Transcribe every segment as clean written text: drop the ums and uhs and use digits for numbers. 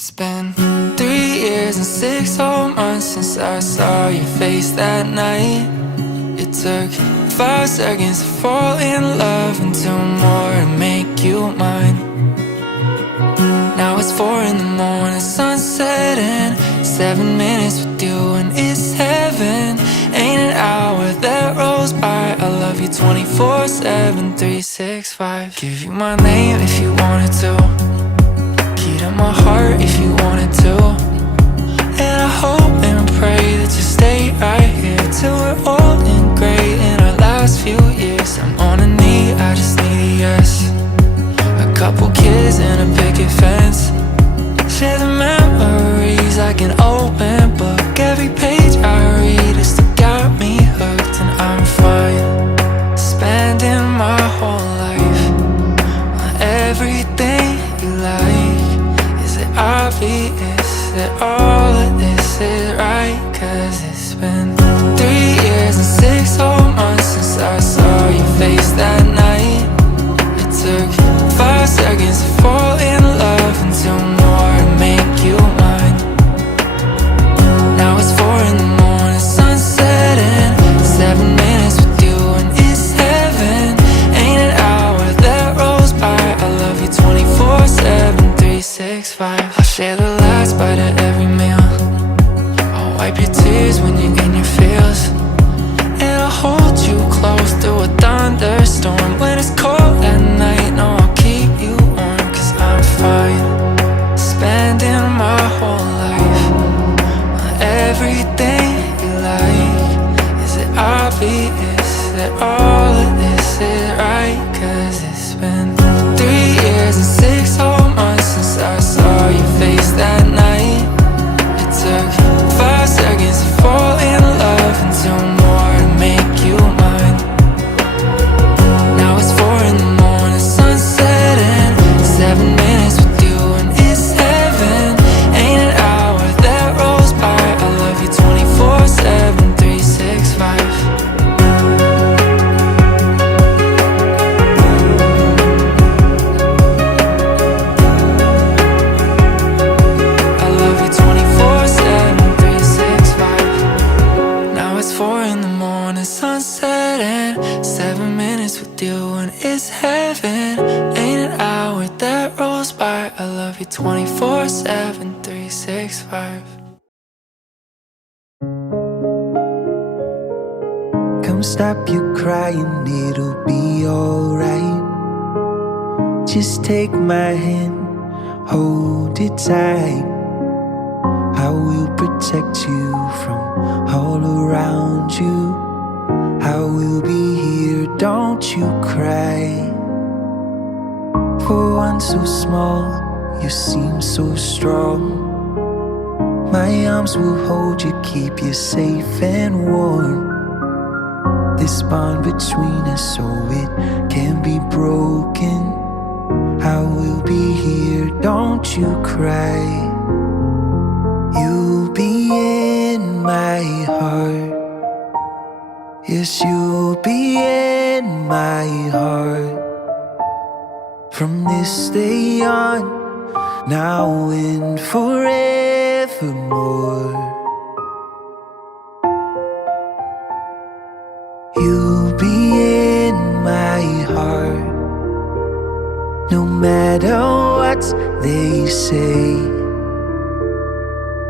It's been 3 years and 6 whole months since I saw your face that night. It took 5 seconds to fall in love and 2 more to make you mine. Now it's 4 in the morning, sunset and 7 minutes with you and it's heaven. Ain't an hour that rolls by. I love you 24/7, 365. Give you my name if you wanted to. Key to my heart if you wanted to. And I hope and pray that you stay right here till we're old and gray in our last few years. I'm on a knee, I just need a yes. A couple kids and a picket fence. Share the memories like an open book. Every page I read has still got me hooked. And I'm fine spending my whole life on everything you like. Is it obvious that all of this is right? Cause it's been 3 years and 6 whole months since I saw your face that night. It took 5 seconds to fall in love and 2 more to make you mine. Now it's 4 in the morning, sunset and 7 minutes with you and it's heaven. Ain't an hour that rolls by. I love you 24/7, 365. I'll share the last bite of every meal. I'll wipe your tears when you're in your feels. And I'll hold you close through a thunderstorm. When it's cold at night, no, I'll keep you warm. Cause I'm fine spending my whole life on everything you like. Is it obvious that all of this is right? Cause it's been 3 years and 6 whole months since I saw your face that night. It took 5 seconds to fall in love and 2 more to make you mine. Now it's 4 in the morning, sunset and 7 minutes with you and it's heaven. Ain't an hour that rolls by. I love you 24/7, 365. I love you 24/7, 365. Now it's 4 in the morning, sunset and 7 minutes with you and it's heaven. Ain't an hour that rolls by. I love you 24/7, 365. Come stop your crying, it'll be alright. Just take my hand, hold it tight. I will protect you from all around you. I will be here, don't you cry. For one so small, you seem so strong. My arms will hold you, keep you safe and warm. This bond between us, so it can't be broken. I will be here, don't you cry. You'll be in my heart. Yes, you'll be in my heart. From this day on, now and forevermore. You'll be in my heart. No matter what they say.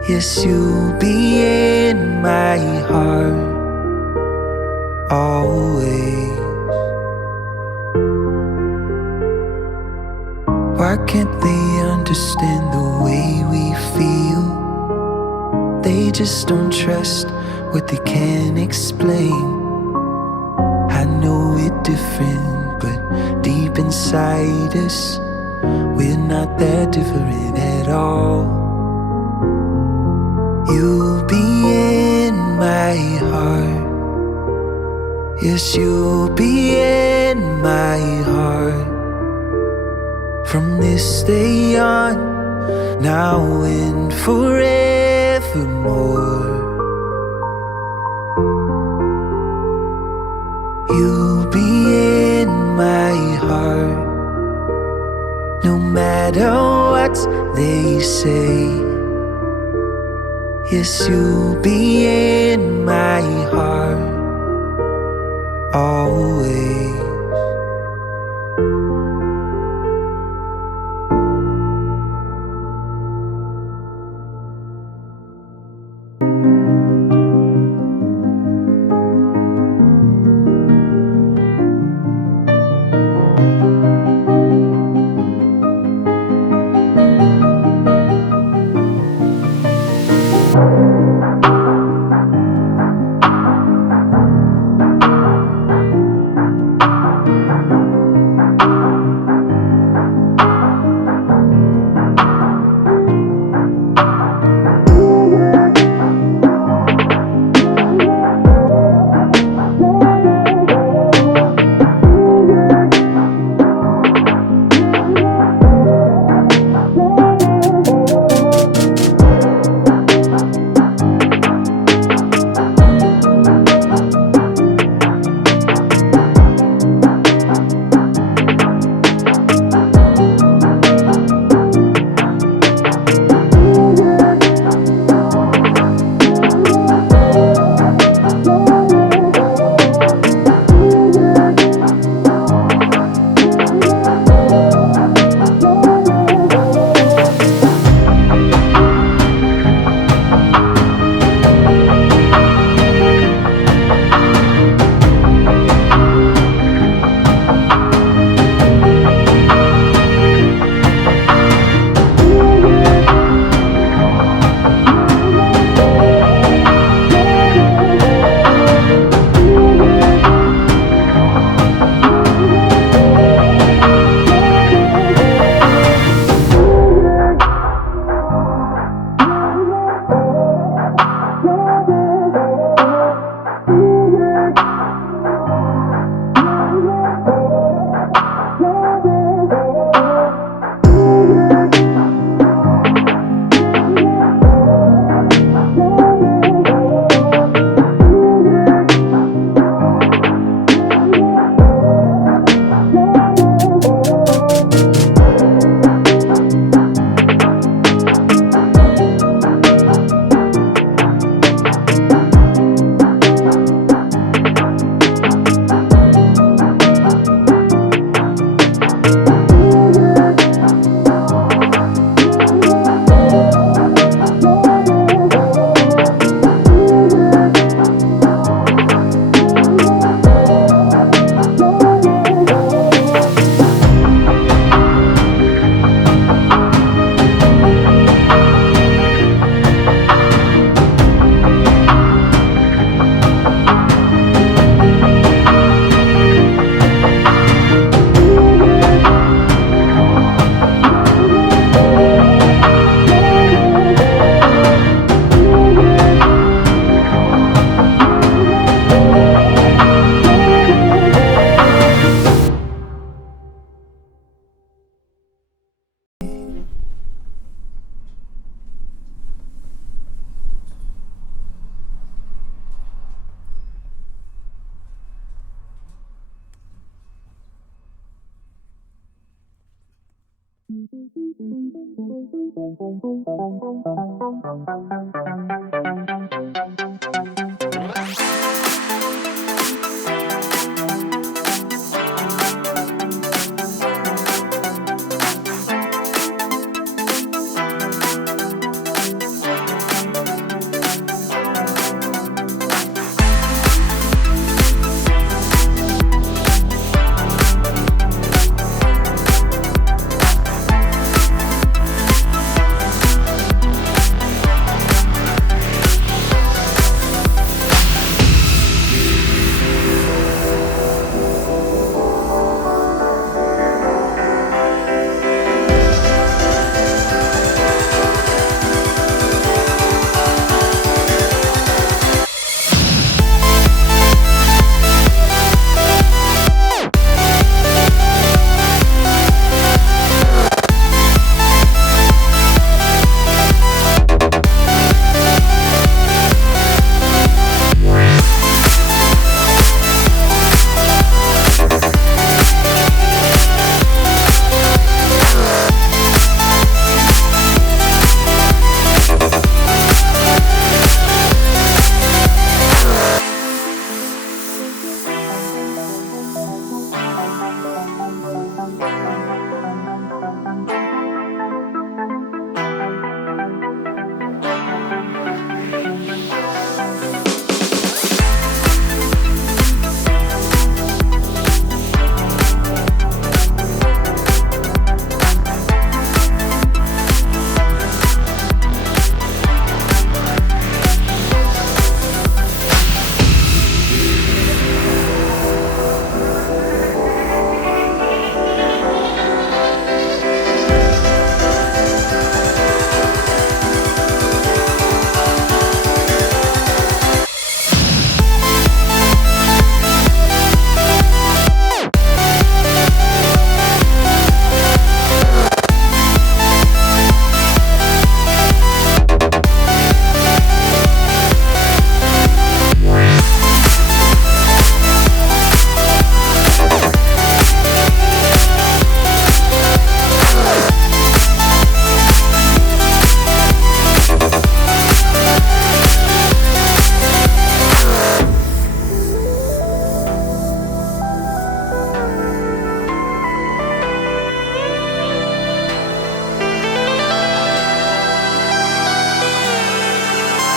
Yes, you'll be in my heart. Always. Why can't they understand the way we feel? They just don't trust what they can't explain. I know it different, but deep inside us, we're not that different at all. You'll be in my heart. Yes, you'll be in my heart. From this day on, now and forevermore. You'll be in my heart. No matter what what they say. Yes, you'll be in my heart always.